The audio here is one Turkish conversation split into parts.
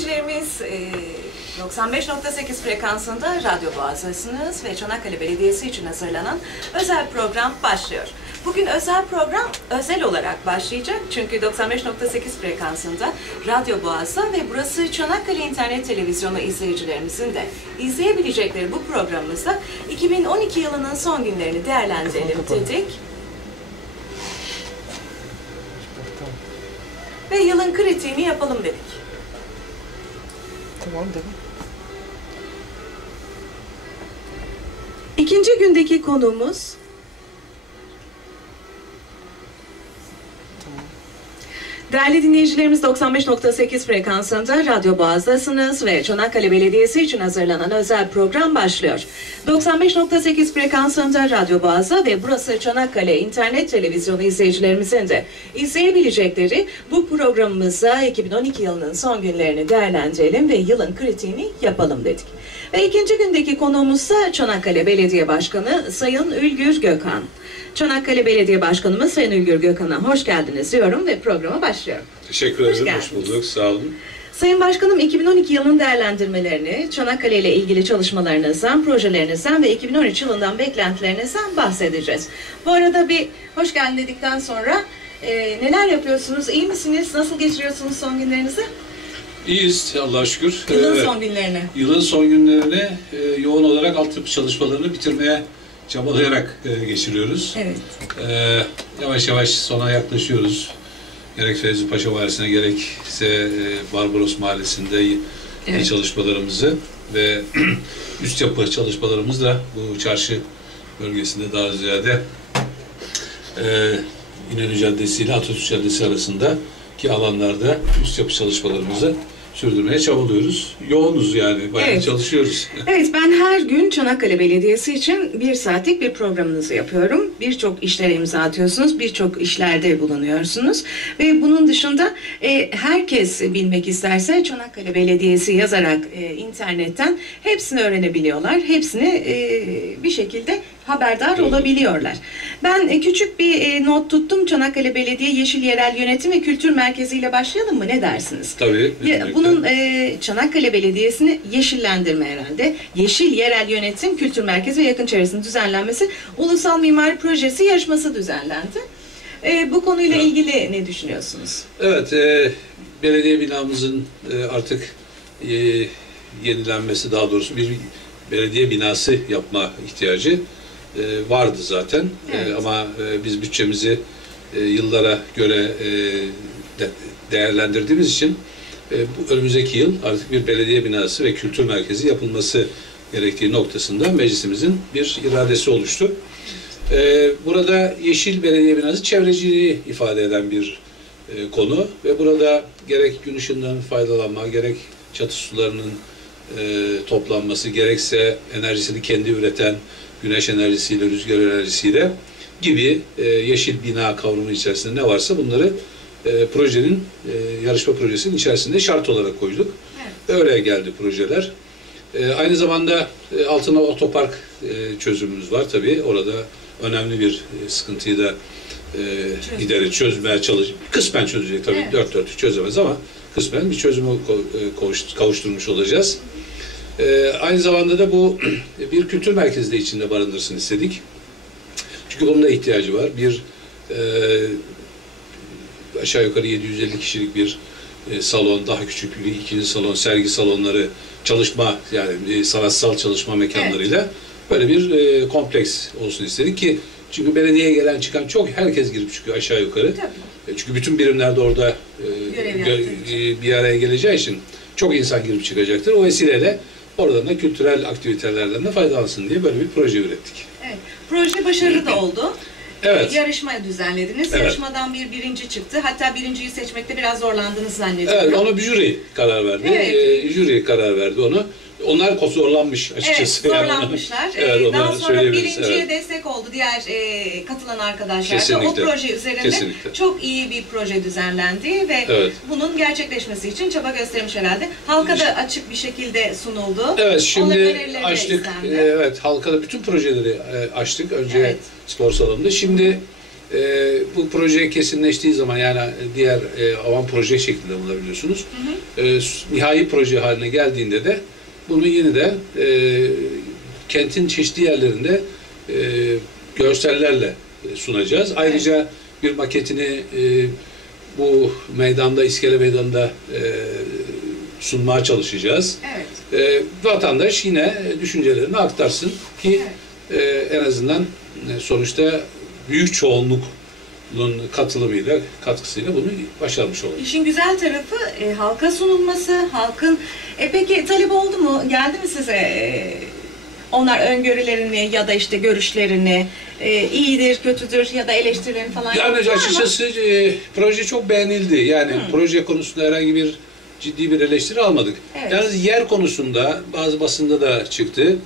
dinleyicilerimiz, e, 95.8 frekansında Radyo Boğaz'dasınız ve Çanakkale Belediyesi için hazırlanan özel program başlıyor. Bugün özel program özel olarak başlayacak çünkü 95.8 frekansında Radyo Boğaz'da ve burası Çanakkale İnternet Televizyonu izleyicilerimizin de izleyebilecekleri bu programımızda 2012 yılının son günlerini değerlendirelim dedik. Ve yılın kritiğini yapalım dedik. Tamam devam. İkinci gündeki konuğumuz Değerli dinleyicilerimiz 95.8 frekansında Radyo Boğaz'dasınız ve Çanakkale Belediyesi için hazırlanan özel program başlıyor. 95.8 frekansında Radyo Boğaz'da ve burası Çanakkale İnternet Televizyonu izleyicilerimizin de izleyebilecekleri bu programımızda 2012 yılının son günlerini değerlendirelim ve yılın kritiğini yapalım dedik. Ve ikinci gündeki konuğumuz da Çanakkale Belediye Başkanı Sayın Ülgür Gökhan. Çanakkale Belediye Başkanımız Sayın Ülgür Gökhan'a hoş geldiniz diyorum ve programa başlıyorum. Teşekkür Hoş ederim. Hoş, geldiniz. bulduk. Sağ olun. Sayın Başkanım 2012 yılının değerlendirmelerini, Çanakkale ile ilgili çalışmalarınızdan, projelerinizden ve 2013 yılından beklentilerinizden bahsedeceğiz. Bu arada bir hoş geldin dedikten sonra e, neler yapıyorsunuz, iyi misiniz, nasıl geçiriyorsunuz son günlerinizi? İyiyiz Allah'a şükür. Yılın Ee, son günlerini. yılın son günlerini e, yoğun olarak altyapı çalışmalarını bitirmeye çabalayarak e, geçiriyoruz. Evet. Ee, yavaş yavaş sona yaklaşıyoruz. Gerek Fevzi Paşa Mahallesi'ne gerekse e, Barbaros Mahallesi'nde Evet. çalışmalarımızı ve üst yapı çalışmalarımız da bu çarşı bölgesinde daha ziyade e, İnönü Caddesi ile Atatürk Caddesi arasındaki alanlarda üst yapı çalışmalarımızı sürdürmeye çabalıyoruz. Yoğunuz yani, bayağı Evet. çalışıyoruz. Evet ben her gün Çanakkale Belediyesi için bir saatlik bir programınızı yapıyorum. Birçok işlere imza atıyorsunuz, birçok işlerde bulunuyorsunuz. Ve bunun dışında e, herkes bilmek isterse Çanakkale Belediyesi yazarak e, internetten hepsini öğrenebiliyorlar. Hepsini e, bir şekilde haberdar olabiliyorlar. Ben e, küçük bir e, not tuttum. Çanakkale Belediye Yeşil Yerel Yönetim ve Kültür Merkezi ile başlayalım mı? Ne dersiniz? Tabii. Bunun e, Çanakkale Belediyesi'ni yeşillendirme herhalde. Yeşil Yerel Yönetim Kültür Merkezi ve yakın çevresinin düzenlenmesi Ulusal Mimari Projesi yarışması düzenlendi. E, bu konuyla Evet. ilgili ne düşünüyorsunuz? Evet, e, belediye binamızın e, artık e, yenilenmesi, daha doğrusu bir belediye binası yapma ihtiyacı e, vardı zaten. E, Evet. ama e, biz bütçemizi e, yıllara göre e, de- değerlendirdiğimiz için e, bu önümüzdeki yıl artık bir belediye binası ve kültür merkezi yapılması gerektiği noktasında meclisimizin bir iradesi oluştu. Burada Yeşil Belediye Binası çevreciliği ifade eden bir e, konu ve burada gerek gün ışığından faydalanma, gerek çatı sularının e, toplanması, gerekse enerjisini kendi üreten güneş enerjisiyle, rüzgar enerjisiyle gibi e, yeşil bina kavramı içerisinde ne varsa bunları e, projenin, e, yarışma projesinin içerisinde şart olarak koyduk. Ve oraya geldi projeler. E, aynı zamanda e, altına otopark e, çözümümüz var tabii. Orada önemli bir e, sıkıntıyı da e, giderek çözmeye çalış. Kısmen çözecek tabii. Evet. Dört dörtlük çözemez ama kısmen bir çözümü e, kavuş- kavuşturmuş olacağız. E, aynı zamanda da bu bir kültür merkezi de içinde barındırsın istedik. Çünkü bunun da ihtiyacı var. Bir e, aşağı yukarı 750 kişilik bir e, salon, daha küçük bir ikinci salon, sergi salonları, çalışma yani e, sanatsal çalışma mekanlarıyla böyle bir e, kompleks olsun istedik ki çünkü belediyeye gelen çıkan çok herkes girip çıkıyor aşağı yukarı. Tabii. E, Çünkü bütün birimler de orada e, gö- e, bir araya geleceği için çok insan girip çıkacaktır. O vesileyle oradan da kültürel aktivitelerden de faydalansın diye böyle bir proje ürettik. Evet. Proje başarılı da oldu. Evet. E, yarışma düzenlediniz. Evet. Yarışmadan bir birinci çıktı. Hatta birinciyi seçmekte biraz zorlandınız zannediyorum. Evet, ona bir jüri karar verdi. Evet. Ee, jüri karar verdi onu. Onlar zorlanmış Evet, açıkçası. yani onu- zorlanmışlar. evet, Ee, onu Daha sonra birinciye evet. destek oldu diğer e, katılan arkadaşlar da. O Kesinlikle. proje üzerinde Kesinlikle. çok iyi bir proje düzenlendi ve Evet. bunun gerçekleşmesi için çaba göstermiş herhalde. Halka da açık bir şekilde sunuldu. Evet, şimdi açtık. istendi. e, Evet, halkada bütün projeleri e, açtık. Önce Evet. spor salonunda. Şimdi e, bu proje kesinleştiği zaman yani diğer e, avan proje şeklinde bulabiliyorsunuz. E, s- nihai proje haline geldiğinde de bunu yine de e, kentin çeşitli yerlerinde e, görsellerle sunacağız. Ayrıca bir maketini e, bu meydanda, İskele Meydanı'nda e, sunmaya çalışacağız. Evet. E, vatandaş yine düşüncelerini aktarsın ki e, en azından e, sonuçta büyük çoğunluğun katılımıyla, katkısıyla bunu başarmış olalım. İşin güzel tarafı e, halka sunulması, halkın... E, peki talep oldu mu? Geldi mi size e, onlar öngörülerini ya da işte görüşlerini, e, iyidir, kötüdür ya da eleştirilerini falan Yani açıkçası e, proje çok beğenildi. Yani proje konusunda herhangi bir ciddi bir eleştiri almadık. Evet. Yalnız yer konusunda bazı basında da çıktı.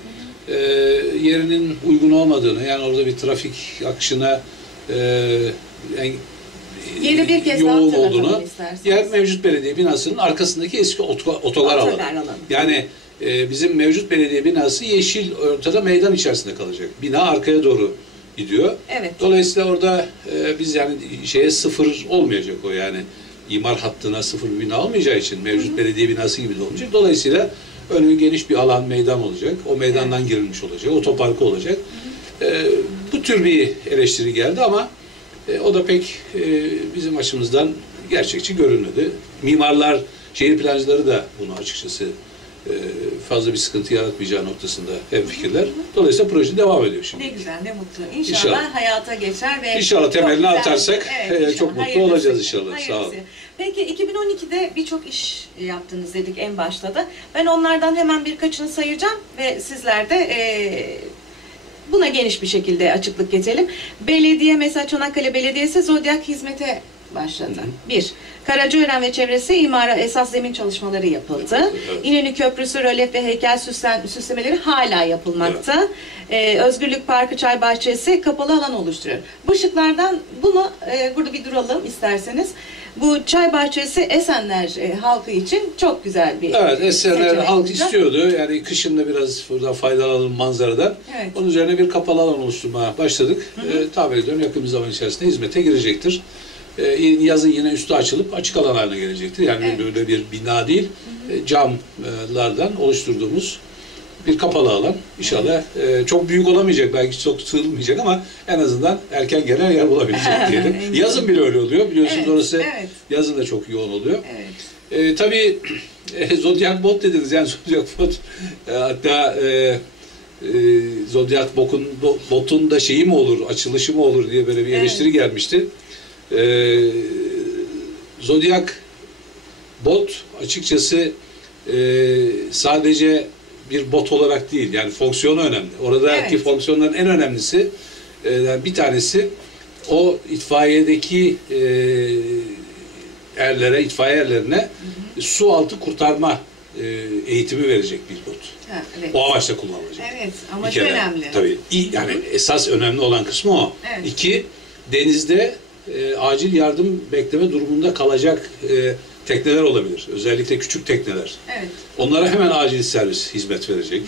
E, yerinin uygun olmadığını yani orada bir trafik akışına e, en- Yeri bir kez daha yoğun olduğunu. Yer mevcut belediye binasının arkasındaki eski oto- otogar alanı. Otogar alanı. Yani e, bizim mevcut belediye binası yeşil ortada meydan içerisinde kalacak. Bina arkaya doğru gidiyor. Evet. Dolayısıyla orada e, biz yani şeye sıfır olmayacak o yani imar hattına sıfır bir bina olmayacağı için mevcut belediye binası gibi de olmayacak. Dolayısıyla önü geniş bir alan meydan olacak. O meydandan girilmiş olacak. Otoparkı olacak. E, bu tür bir eleştiri geldi ama e, o da pek e, bizim açımızdan gerçekçi görünmedi. Mimarlar, şehir plancıları da bunu açıkçası e, fazla bir sıkıntı yaratmayacağı noktasında hemfikirler. Dolayısıyla proje devam ediyor şimdi. Ne güzel, ne mutlu. İnşallah, İnşallah. hayata geçer ve İnşallah temelini atarsak, e, inşallah. çok mutlu Hayırlısı. olacağız inşallah. Sağ Hayırlısı. olun. Peki 2012'de birçok iş yaptınız dedik en başta da. Ben onlardan hemen birkaçını sayacağım ve sizler de e, buna geniş bir şekilde açıklık getirelim. Belediye mesela Çanakkale Belediyesi Zodyak hizmete başladı. Bir, Karacaören ve çevresi imara esas zemin çalışmaları yapıldı. Evet. İnönü Köprüsü rölef ve heykel süslen, süslemeleri hala yapılmakta. Ee, Özgürlük Parkı Çay Bahçesi kapalı alan oluşturuyor. Bu ışıklardan bunu e, burada bir duralım isterseniz. Bu çay bahçesi Esenler e, halkı için çok güzel bir Evet, Esenler halk olacak. istiyordu. Yani kışın da biraz buradan faydalanalım manzaradan. Evet. Onun üzerine bir kapalı alan oluşturmaya başladık. E, tahmin ediyorum yakın bir zaman içerisinde hizmete girecektir. E, yazın yine üstü açılıp açık alan haline gelecektir. Yani Evet. böyle bir bina değil, e, camlardan oluşturduğumuz bir kapalı alan. İnşallah e, çok büyük olamayacak, belki çok sığılmayacak ama en azından erken gelen yer bulabilecek diyelim. Yazın bile öyle oluyor. Biliyorsunuz Evet, orası evet. yazın da çok yoğun oluyor. Evet. E, tabii e, Zodiac bot dediniz yani Zodiac bot e, hatta e, e, Zodiac botun, bo- botun da şeyi mi olur, açılışı mı olur diye böyle bir Evet. eleştiri gelmişti. E, Zodiac bot açıkçası e, sadece bir bot olarak değil yani fonksiyonu önemli. Oradaki Evet. fonksiyonların en önemlisi e, bir tanesi o itfaiyedeki e, erlere, itfaiye erlerine su altı kurtarma e, eğitimi verecek bir bot. Ha, evet. O amaçla kullanılacak. Evet, kere. önemli. Tabii. Yani esas önemli olan kısmı o. Evet. İki, denizde e, acil yardım bekleme durumunda kalacak e, tekneler olabilir. Özellikle küçük tekneler. Evet. Onlara hemen acil servis hizmet verecek.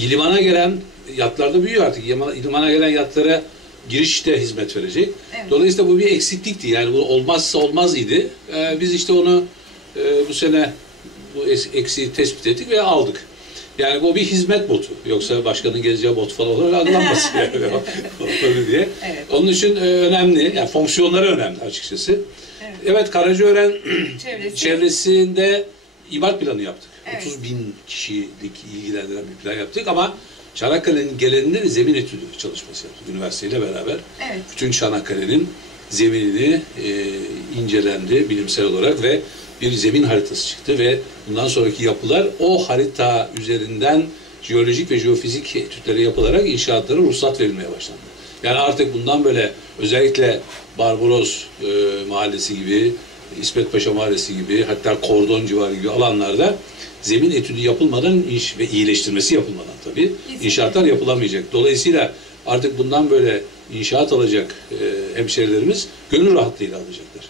Limana gelen yatlarda büyüyor artık. Limana gelen yatlara girişte hizmet verecek. Evet. Dolayısıyla bu bir eksiklikti. Yani bu olmazsa olmaz idi. Ee, biz işte onu e, bu sene bu eksiği tespit ettik ve aldık. Yani bu bir hizmet botu. Yoksa başkanın gezeceği bot falan olarak algılanmasın yani. Öyle diye. Evet. Onun için e, önemli. Yani fonksiyonları önemli açıkçası. Evet. Evet Karacaören Çevresi. çevresinde imar planı yaptık. Evet. 30 bin kişilik ilgilendiren bir plan yaptık ama Çanakkale'nin geleninde de zemin etüdü çalışması yaptık üniversiteyle beraber. Evet. Bütün Çanakkale'nin zeminini e, incelendi bilimsel olarak ve bir zemin haritası çıktı ve bundan sonraki yapılar o harita üzerinden jeolojik ve jeofizik etütleri yapılarak inşaatlara ruhsat verilmeye başlandı. Yani artık bundan böyle özellikle Barbaros e, mahallesi gibi, İsmet Paşa mahallesi gibi hatta Kordon civarı gibi alanlarda zemin etüdü yapılmadan iş ve iyileştirmesi yapılmadan tabii inşaatlar yapılamayacak. Dolayısıyla artık bundan böyle inşaat alacak e, hemşerilerimiz gönül rahatlığıyla alacaklar.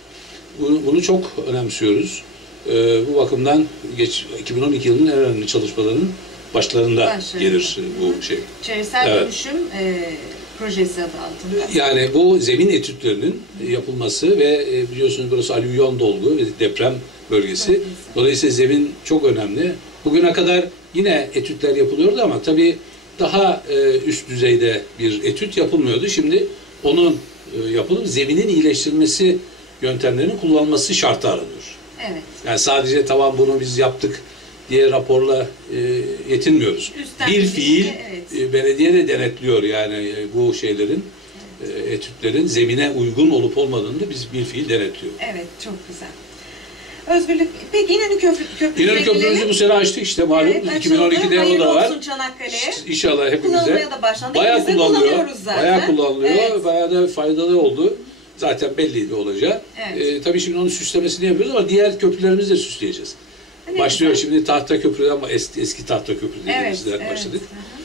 Bunu, bunu çok önemsiyoruz. E, bu bakımdan geç 2012 yılının en önemli çalışmalarının başlarında Başlarında. gelir bu şey. Çevresel Evet. dönüşüm e, projesi adı altında. Yani bu zemin etütlerinin yapılması ve e, biliyorsunuz burası alüvyon dolgu ve deprem bölgesi. Bölgesi. Dolayısıyla zemin çok önemli. Bugüne kadar yine etütler yapılıyordu ama tabii daha e, üst düzeyde bir etüt yapılmıyordu. Şimdi onun e, yapılıp zeminin iyileştirilmesi yöntemlerinin kullanılması şartı aranıyor. Evet. Yani sadece tamam bunu biz yaptık diye raporla e, yetinmiyoruz. Üstten bir fiil de, evet. e, belediye de denetliyor yani e, bu şeylerin e, etütlerin zemine uygun olup olmadığını da biz bir fiil denetliyor. Evet, çok güzel. Özgürlük. Peki İnönü Köprü, Köprüsü'ne İnönü Köprümüzü bu sene açtık işte malum Evet, açıldı. 2012'de o da var. İnşallah hepimize. Kullanılmaya da başlandı. Bayağı kullanılıyor. zaten. Bayağı kullanılıyor. Evet. Bayağı da faydalı oldu. Zaten belliydi olacağı. Evet. E, tabii şimdi onun süslemesini yapıyoruz ama diğer köprülerimizi de süsleyeceğiz. Ne Başlıyor güzel. şimdi tahta köprüden ama eski, eski tahta köprü Evet, dediğimizden evet. başladık. Hı hı. E,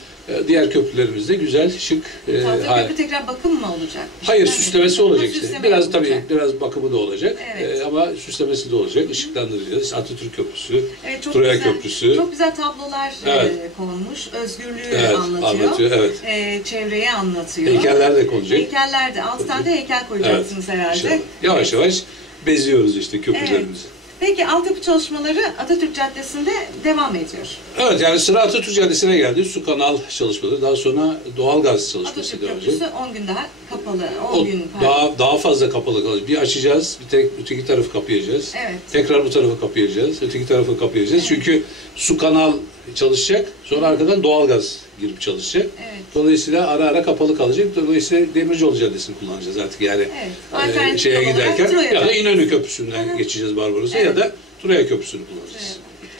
Diğer köprülerimiz de güzel, şık. e, hal- köprü tekrar bakım mı olacak? Hayır, Evet. süslemesi olacak işte. Süsleme Biraz olacak. tabii biraz bakımı da olacak. Evet. E, ama süslemesi de olacak. Işıklandıracağız. Atatürk Köprüsü, Evet, çok Troya güzel, Köprüsü. Çok güzel tablolar Evet. e, konmuş. Özgürlüğü Evet, anlatıyor. anlatıyor, evet. E, çevreyi anlatıyor. Heykeller de konacak. Heykeller de. Altı tane de heykel koyacaksınız herhalde. inşallah. Yavaş yavaş beziyoruz işte köprülerimizi. Peki altyapı çalışmaları Atatürk Caddesi'nde devam ediyor. Evet yani sıra Atatürk Caddesi'ne geldi. Su kanal çalışmaları. Daha sonra doğalgaz çalışması Atatürk devam Köprüsü edecek. 10 gün daha kapalı. 10 O gün pardon. daha daha fazla kapalı kalacak. Bir açacağız, bir tek öteki tarafı kapayacağız. Evet. Tekrar bu tarafı kapayacağız, öteki tarafı kapayacağız. Evet. Çünkü su kanal çalışacak, sonra arkadan doğalgaz girip çalışacak. Evet. Dolayısıyla ara ara kapalı kalacak. Dolayısıyla Demircioğlu Caddesi'ni kullanacağız artık yani. Evet. e, şeye giderken ya da İnönü Köprüsü'nden Hı hı. geçeceğiz Barbaros'a Evet. ya da Troya Köprüsü'nü kullanacağız.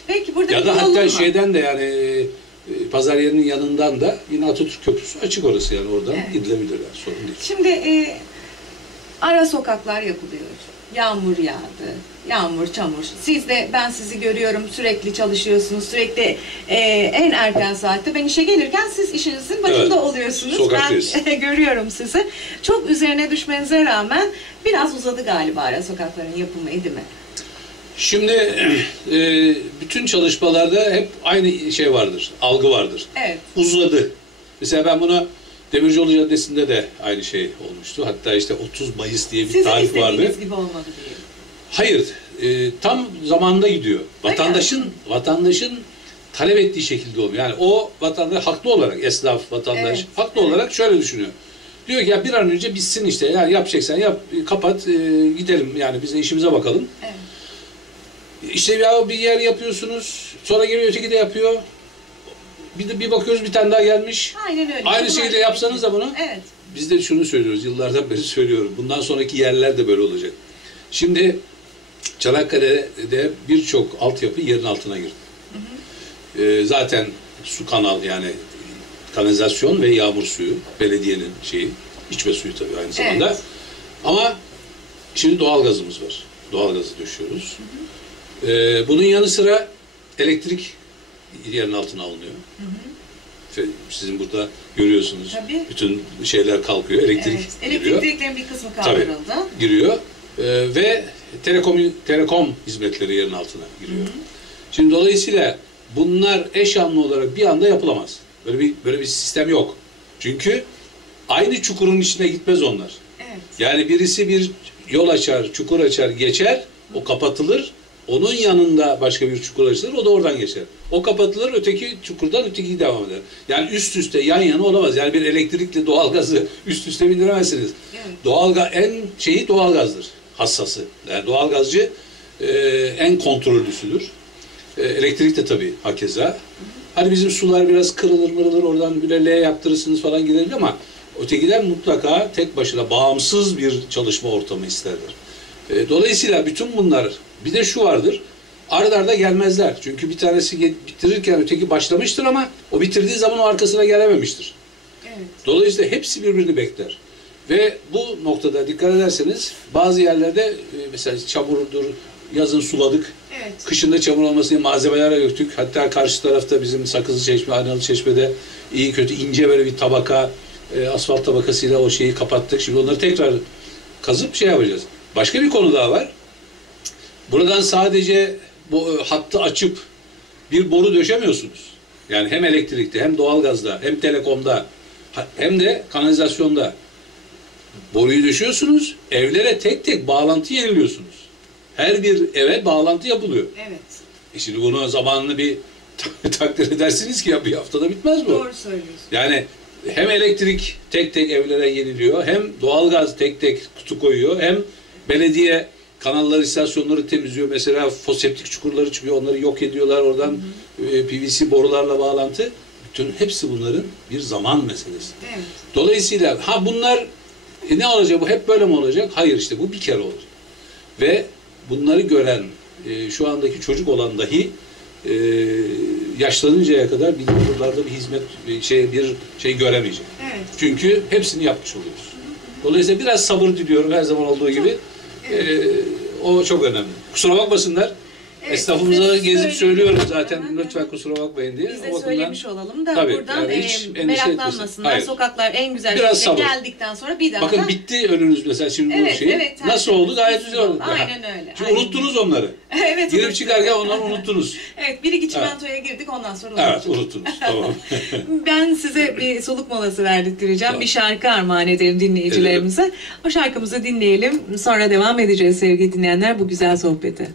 Peki burada Ya da hatta şeyden de yani e, pazar yerinin yanından da yine Atatürk Köprüsü açık orası yani oradan Evet. gidilebilir yani sorun değil. Şimdi e, ara sokaklar yapılıyor. Yağmur yağdı. Yağmur, çamur. Siz de ben sizi görüyorum sürekli çalışıyorsunuz. Sürekli e, en erken saatte ben işe gelirken siz işinizin başında Evet. oluyorsunuz. Sokaktayız. Ben görüyorum sizi. Çok üzerine düşmenize rağmen biraz uzadı galiba ara sokakların yapımı değil mi? Şimdi e, bütün çalışmalarda hep aynı şey vardır, algı vardır. Evet. Uzadı. Mesela ben bunu Demircioğlu Caddesi'nde de aynı şey olmuştu. Hatta işte 30 Mayıs diye bir Sizin tarih vardı. gibi olmadı diye. Hayır, e, tam zamanında gidiyor. Vatandaşın vatandaşın talep ettiği şekilde oluyor. Yani o vatandaş haklı olarak esnaf, vatandaş Evet, haklı evet. olarak şöyle düşünüyor. Diyor ki ya bir an önce bitsin işte. Yani yapacaksan yap, kapat, e, gidelim. Yani biz de işimize bakalım. Evet. İşte ya bir yer yapıyorsunuz, sonra geliyor öteki de yapıyor. Bir de bir bakıyoruz bir tane daha gelmiş. Aynen öyle. Aynı Bunlar- şekilde yapsanız da bunu. Evet. Biz de şunu söylüyoruz, yıllardan beri söylüyorum. Bundan sonraki yerler de böyle olacak. Şimdi Çanakkale'de birçok altyapı yerin altına girdi. Ee, zaten su kanal yani kanalizasyon ve yağmur suyu, belediyenin şeyi, içme suyu tabii aynı zamanda. Evet. Ama şimdi doğalgazımız var. Doğalgazı döşüyoruz. Ee, bunun yanı sıra elektrik yerin altına alınıyor. Ve Sizin burada görüyorsunuz. Tabii. Bütün şeyler kalkıyor. Elektrik Evet. Giriyor. direklerin bir kısmı Tabii. kaldırıldı. Giriyor. Ee, ve telekom telekom hizmetleri yerin altına giriyor. Şimdi dolayısıyla bunlar eş anlı olarak bir anda yapılamaz. Böyle bir böyle bir sistem yok. Çünkü aynı çukurun içine gitmez onlar. Evet. Yani birisi bir yol açar, çukur açar, geçer, o kapatılır. Onun yanında başka bir çukur açılır, o da oradan geçer. O kapatılır, öteki çukurdan öteki devam eder. Yani üst üste, yan yana olamaz. Yani bir elektrikli doğalgazı üst üste bindiremezsiniz. Evet. Doğalga en şeyi doğalgazdır, hassası. Yani doğalgazcı e, en kontrollüsüdür. E, elektrik de tabii hakeza. Hani bizim sular biraz kırılır mırılır oradan bile L yaptırırsınız falan gidebilir ama ötekiler mutlaka tek başına bağımsız bir çalışma ortamı isterler. E, dolayısıyla bütün bunlar bir de şu vardır. Arda arda gelmezler. Çünkü bir tanesi bitirirken öteki başlamıştır ama o bitirdiği zaman o arkasına gelememiştir. Evet. Dolayısıyla hepsi birbirini bekler. Ve bu noktada dikkat ederseniz bazı yerlerde e, mesela çamurdur, yazın suladık. Evet. Kışında çamur olmasın diye malzemeler döktük. Hatta karşı tarafta bizim Sakızlı Çeşme, Aynalı Çeşme'de iyi kötü ince böyle bir tabaka, e, asfalt tabakasıyla o şeyi kapattık. Şimdi onları tekrar kazıp şey yapacağız. Başka bir konu daha var. Buradan sadece bu e, hattı açıp bir boru döşemiyorsunuz. Yani hem elektrikte hem doğalgazda hem telekomda Hem de kanalizasyonda boruyu düşüyorsunuz, evlere tek tek bağlantı yeniliyorsunuz. Her bir eve bağlantı yapılıyor. Evet. E şimdi bunu zamanını bir takdir edersiniz ki ya bir haftada bitmez bu. Doğru söylüyorsun. Yani hem elektrik tek tek evlere yeniliyor, hem doğalgaz tek tek kutu koyuyor, hem belediye kanalları, istasyonları temizliyor. Mesela foseptik çukurları çıkıyor, onları yok ediyorlar. Oradan e, PVC borularla bağlantı. Bütün hepsi bunların bir zaman meselesi. Evet. Dolayısıyla ha bunlar e, ne olacak bu hep böyle mi olacak? Hayır işte bu bir kere olacak. Ve bunları gören e, şu andaki çocuk olan dahi e, yaşlanıncaya kadar bir buralarda bir hizmet bir şey bir şey göremeyecek. Evet. Çünkü hepsini yapmış oluyoruz. Dolayısıyla biraz sabır diliyorum her zaman olduğu gibi. E, o çok önemli. Kusura bakmasınlar. Evet, Esnafımıza gezip söylüyorum zaten Aha, lütfen kusura bakmayın diye. Biz O de bakımdan- söylemiş olalım da Tabii, buradan yani hiç e, meraklanmasınlar. Hayır. Sokaklar en güzel Biraz şekilde sabır. geldikten sonra bir daha Bakın da bitti önünüz mesela şimdi Evet, bu şey. evet, Nasıl oldu? Gayet güzel oldu. Aynen öyle, Çünkü aynen. unuttunuz onları. evet, Girip çıkarken onları unuttunuz. Evet, bir iki çimentoya girdik ondan sonra Evet unuttuk. unuttunuz. Tamam. Ben size bir soluk molası verdirteceğim. Tamam. Bir şarkı armağan edelim dinleyicilerimize. O şarkımızı dinleyelim. Sonra devam edeceğiz sevgili dinleyenler bu güzel sohbete.